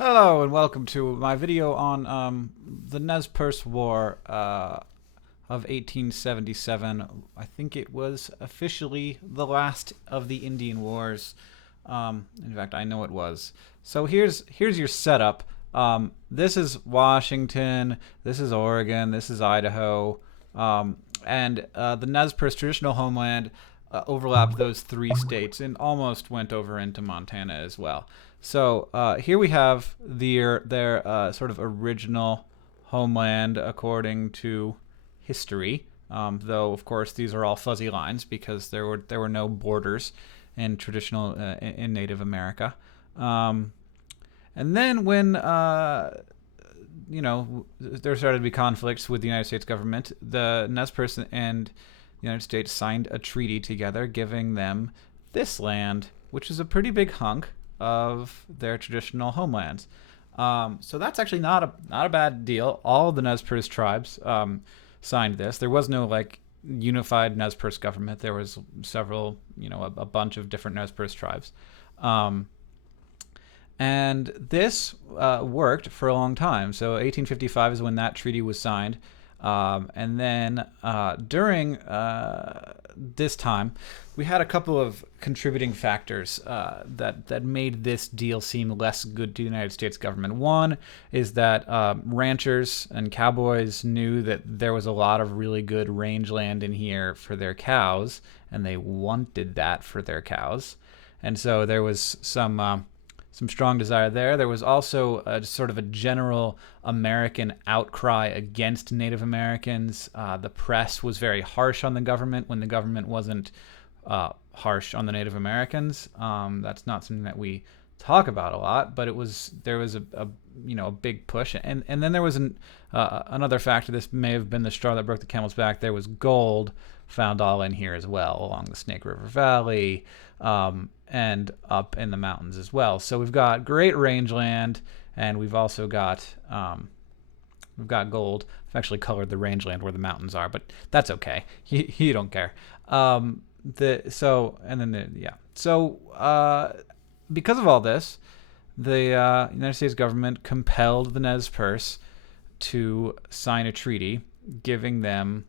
Hello and welcome to my video on the Nez Perce War of 1877. I think it was officially the last of the Indian Wars. In fact, I know it was. So here's your setup. This is Washington. This is Oregon. This is Idaho. And the Nez Perce traditional homeland overlapped those three states and almost went over into Montana as well. So here we have their sort of original homeland according to history. Though of course these are all fuzzy lines because there were no borders in traditional in Native America. And then when there started to be conflicts with the United States government, the Nez Perce and the United States signed a treaty together, giving them this land, which is a pretty big hunk of their traditional homelands. So that's actually not a bad deal. All of the Nez Perce tribes signed this. There was no unified Nez Perce government. There was several, a bunch of different Nez Perce tribes. And this worked for a long time. So 1855 is when that treaty was signed. And then during this time, we had a couple of contributing factors that made this deal seem less good to the United States government. One is that ranchers and cowboys knew that there was a lot of really good rangeland in here for their cows, and they wanted that for their cows. And so there was some strong desire there. There was also sort of a general American outcry against Native Americans. The press was very harsh on the government when the government wasn't harsh on the Native Americans. That's not something that we talk about a lot, but there was a big push, and then there was another factor. This may have been the straw that broke the camel's back. There was gold found all in here as well, along the Snake River Valley, and up in the mountains as well. So we've got great rangeland, and we've also got gold. I've actually colored the rangeland where the mountains are, but that's okay. You don't care. Because of all this, the United States government compelled the Nez Perce to sign a treaty giving them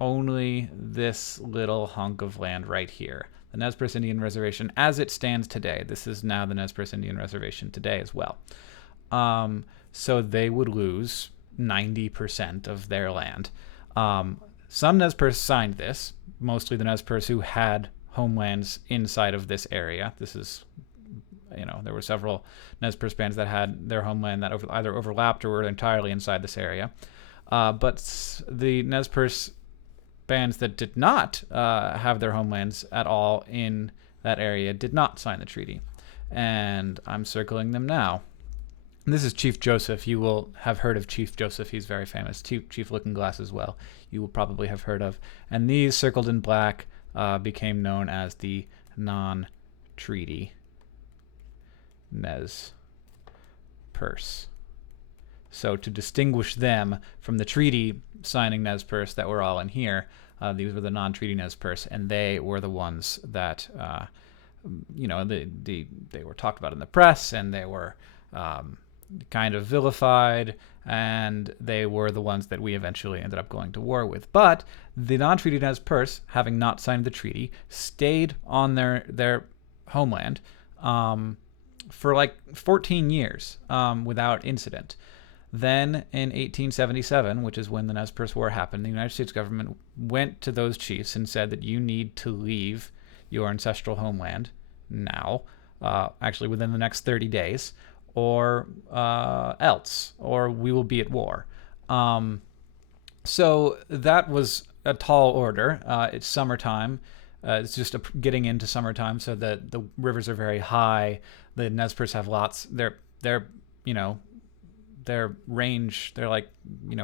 only this little hunk of land right here, the Nez Perce Indian Reservation as it stands today. This is now the Nez Perce Indian Reservation today as well. So they would lose 90% of their land. Some Nez Perce signed this, mostly the Nez Perce who had homelands inside of this area. This is, there were several Nez Perce bands that had their homeland that either overlapped or were entirely inside this area. But the Nez Perce bands that did not have their homelands at all in that area did not sign the treaty. And I'm circling them now. And this is Chief Joseph. You will have heard of Chief Joseph. He's very famous. Chief Looking Glass as well. You will probably have heard of. And these circled in black became known as the non-treaty Nez Perce. So to distinguish them from the treaty signing Nez Perce that were all in here, these were the non-treaty Nez Perce, and they were the ones that, they were talked about in the press, and they were kind of vilified, and they were the ones that we eventually ended up going to war with. But the non-treaty Nez Perce, having not signed the treaty, stayed on their homeland for 14 years without incident. Then in 1877, which is when the Nez Perce War happened, the United States government went to those chiefs and said that you need to leave your ancestral homeland now, actually within the next 30 days, or else, or we will be at war. So that was a tall order. It's summertime. It's just getting into summertime, so that the rivers are very high. The Nez Perce have lots. Their range, they're like,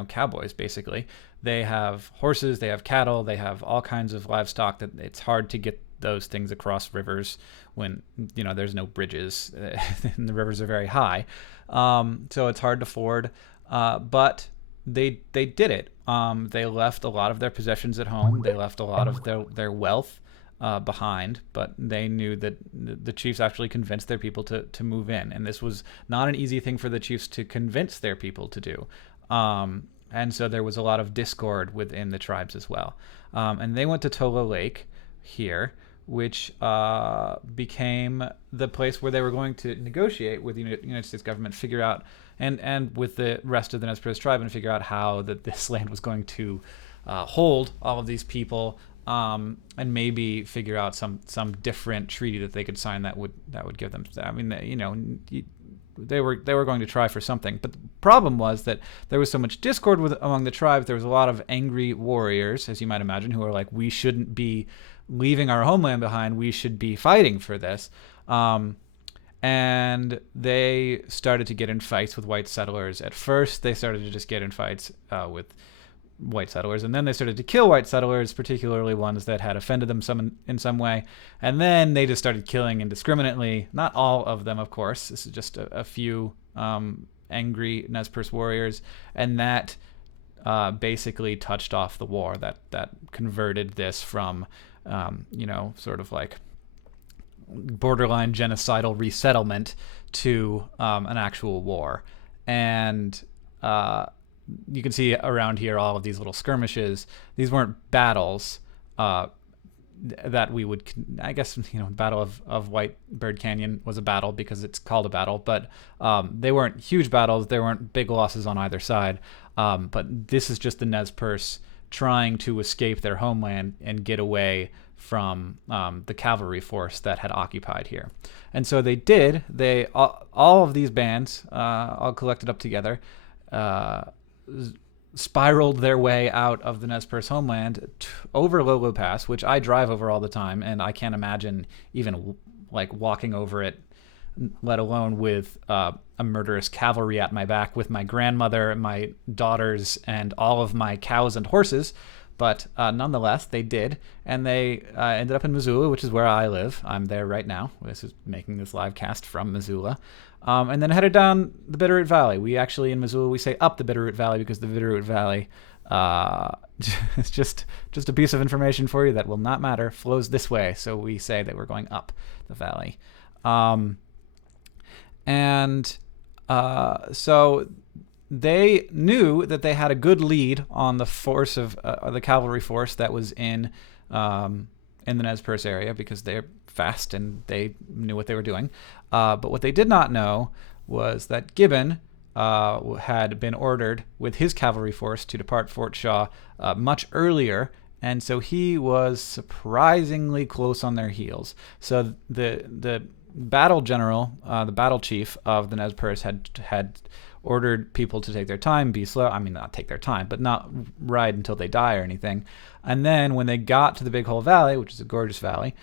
cowboys basically. They have horses, they have cattle, they have all kinds of livestock that it's hard to get those things across rivers when, there's no bridges and the rivers are very high. So it's hard to ford. But they did it. They left a lot of their possessions at home. They left a lot of their wealth behind, but they knew that the chiefs actually convinced their people to move in, and this was not an easy thing for the chiefs to convince their people to do. And so there was a lot of discord within the tribes as well. And they went to Tola Lake here, which became the place where they were going to negotiate with the United States government, figure out, and with the rest of the Nez Perce tribe, and figure out how this land was going to hold all of these people, and maybe figure out some different treaty that they could sign that would give them. I mean, they were going to try for something, but the problem was that there was so much discord among the tribes. There was a lot of angry warriors, as you might imagine, who are like, we shouldn't be leaving our homeland behind. We should be fighting for this. And they started to get in fights with white settlers. At first, they started to just get in fights with white settlers, and then they started to kill white settlers, particularly ones that had offended them in some way, and then they just started killing indiscriminately. Not all of them, of course. This is just a few angry Nez Perce warriors, and that basically touched off the war. That converted this from sort of like borderline genocidal resettlement to an actual war. And you can see around here all of these little skirmishes. These weren't battles that we would, I guess, Battle of White Bird Canyon was a battle because it's called a battle, but they weren't huge battles. There weren't big losses on either side. But this is just the Nez Perce trying to escape their homeland and get away from the cavalry force that had occupied here. And so they did. They all of these bands all collected up together, spiraled their way out of the Nez Perce homeland over Lolo Pass, which I drive over all the time, and I can't imagine even like walking over it, let alone with a murderous cavalry at my back with my grandmother, my daughters, and all of my cows and horses. But nonetheless, they did, and they ended up in Missoula, which is where I live. I'm there right now. This is making this live cast from Missoula. And then headed down the Bitterroot Valley. We actually, in Missoula, we say up the Bitterroot Valley because the Bitterroot Valley is just a piece of information for you that will not matter, flows this way. So we say that we're going up the valley. So they knew that they had a good lead on the force of the cavalry force that was in the Nez Perce area because they're fast and they knew what they were doing. But what they did not know was that Gibbon had been ordered with his cavalry force to depart Fort Shaw much earlier, and so he was surprisingly close on their heels. So the battle general, the battle chief of the Nez Perce had ordered people to take their time, be slow. I mean, not take their time, but not ride until they die or anything. And then when they got to the Big Hole Valley, which is a gorgeous valley,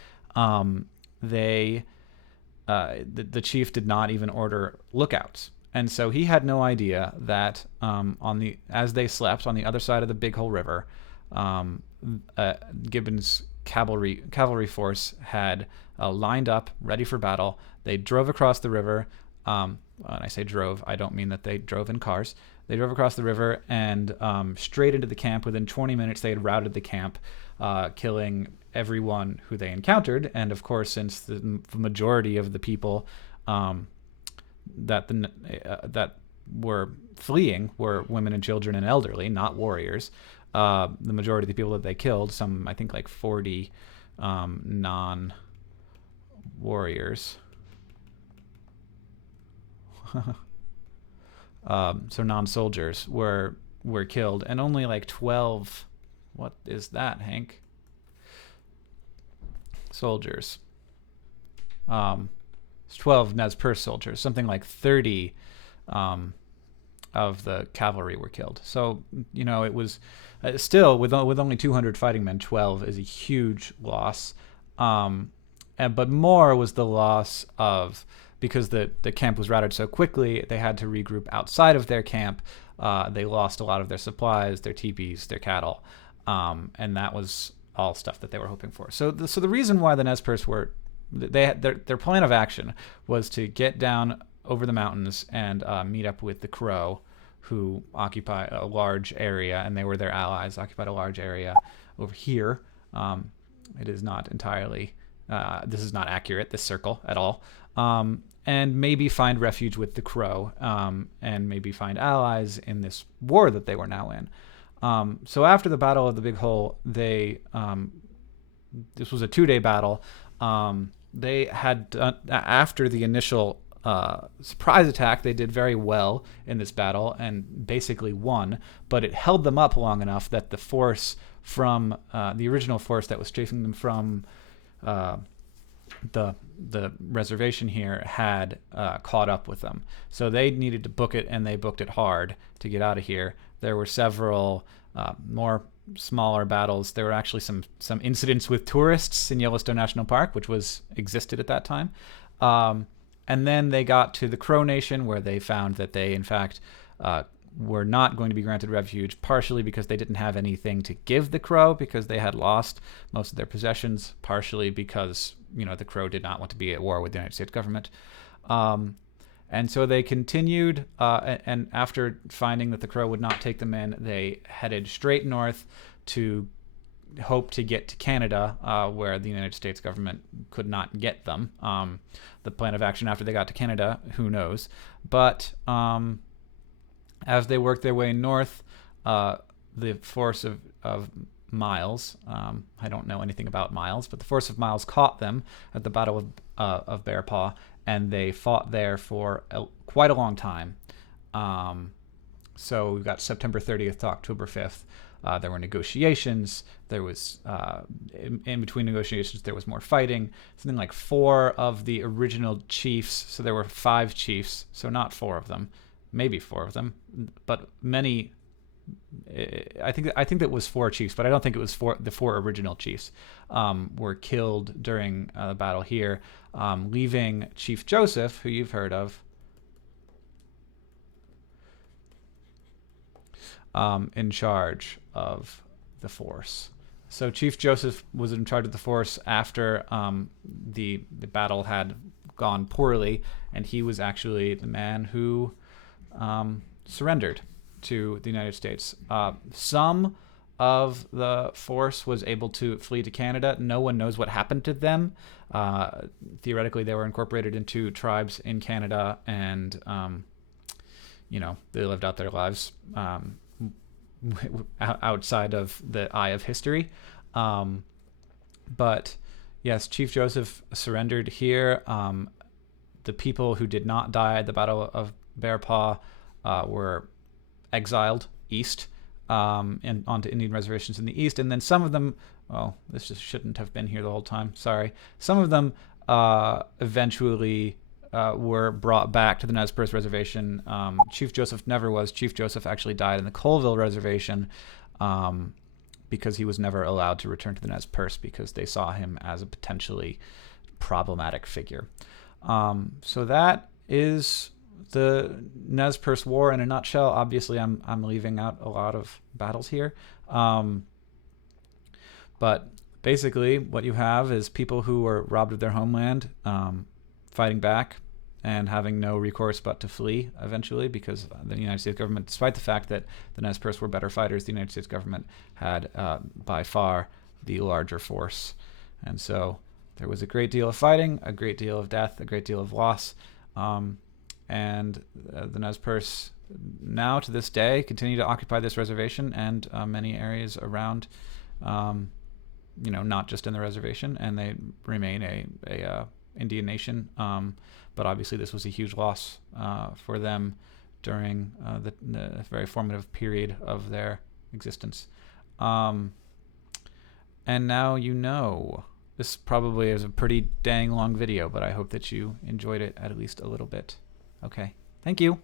the chief did not even order lookouts. And so he had no idea that as they slept on the other side of the Big Hole River, Gibbon's cavalry force had lined up, ready for battle. They drove across the river. When I say drove, I don't mean that they drove in cars. They drove across the river and straight into the camp. Within 20 minutes, they had routed the camp, killing everyone who they encountered. And of course, since the majority of the people that were fleeing were women and children and elderly, not warriors, the majority of the people that they killed, I think like 40 non-warriors. So non-soldiers were killed, and only like 12. What is that, Hank? Soldiers. It's 12 Nez Perce soldiers. Something like 30 of the cavalry were killed. So it was still with only 200 fighting men. 12 is a huge loss. But more was the loss of. Because the camp was routed so quickly, they had to regroup outside of their camp. They lost a lot of their supplies, their teepees, their cattle, and that was all stuff that they were hoping for. So the reason why the Nez Perce their plan of action was to get down over the mountains and meet up with the Crow, who occupy a large area, and they were their allies, occupied a large area over here. It is not entirely, this is not accurate, this circle at all. And maybe find refuge with the Crow, and maybe find allies in this war that they were now in. So after the Battle of the Big Hole, this was a 2-day battle. They had after the initial surprise attack, they did very well in this battle and basically won, but it held them up long enough that the force from the original force that was chasing them from the reservation here had caught up with them. So they needed to book it, and they booked it hard to get out of here. There were several more smaller battles. There were actually some incidents with tourists in Yellowstone National Park, which existed at that time. And then they got to the Crow Nation, where they found that they, in fact, were not going to be granted refuge, partially because they didn't have anything to give the Crow because they had lost most of their possessions, partially because, the Crow did not want to be at war with the United States government. And so they continued, and after finding that the Crow would not take them in, they headed straight north to hope to get to Canada, where the United States government could not get them. The plan of action after they got to Canada, who knows? But as they worked their way north, the force of Miles, I don't know anything about Miles, but the force of Miles caught them at the Battle of Bear Paw, and they fought there for quite a long time. So we've got September 30th to October 5th. There were negotiations. There was, in between negotiations, there was more fighting. Something like 4 of the original chiefs, so there were 5 chiefs, so not 4 of them, maybe 4 of them, but many, I think that was 4 chiefs, but I don't think it was the 4 original chiefs were killed during the battle here, leaving Chief Joseph, who you've heard of, in charge of the force. So Chief Joseph was in charge of the force after the battle had gone poorly, and he was actually the man who surrendered to the United States. Some of the force was able to flee to Canada. No one knows what happened to them. Theoretically, they were incorporated into tribes in Canada, and they lived out their lives outside of the eye of history. But yes, Chief Joseph surrendered here. The people who did not die at the Battle of Bear Paw were exiled east, and onto Indian reservations in the east. And then some of them, this just shouldn't have been here the whole time, sorry. Some of them eventually were brought back to the Nez Perce reservation. Chief Joseph never was. Chief Joseph actually died in the Colville reservation because he was never allowed to return to the Nez Perce because they saw him as a potentially problematic figure. So that is the Nez Perce War in a nutshell. Obviously, I'm leaving out a lot of battles here. But basically, what you have is people who were robbed of their homeland, fighting back and having no recourse but to flee eventually, because the United States government, despite the fact that the Nez Perce were better fighters, the United States government had by far the larger force. And so there was a great deal of fighting, a great deal of death, a great deal of loss. And the Nez Perce now to this day continue to occupy this reservation and many areas around, not just in the reservation, and they remain a Indian nation. But obviously this was a huge loss for them during the very formative period of their existence. And now this probably is a pretty dang long video, but I hope that you enjoyed it at least a little bit. Okay, thank you.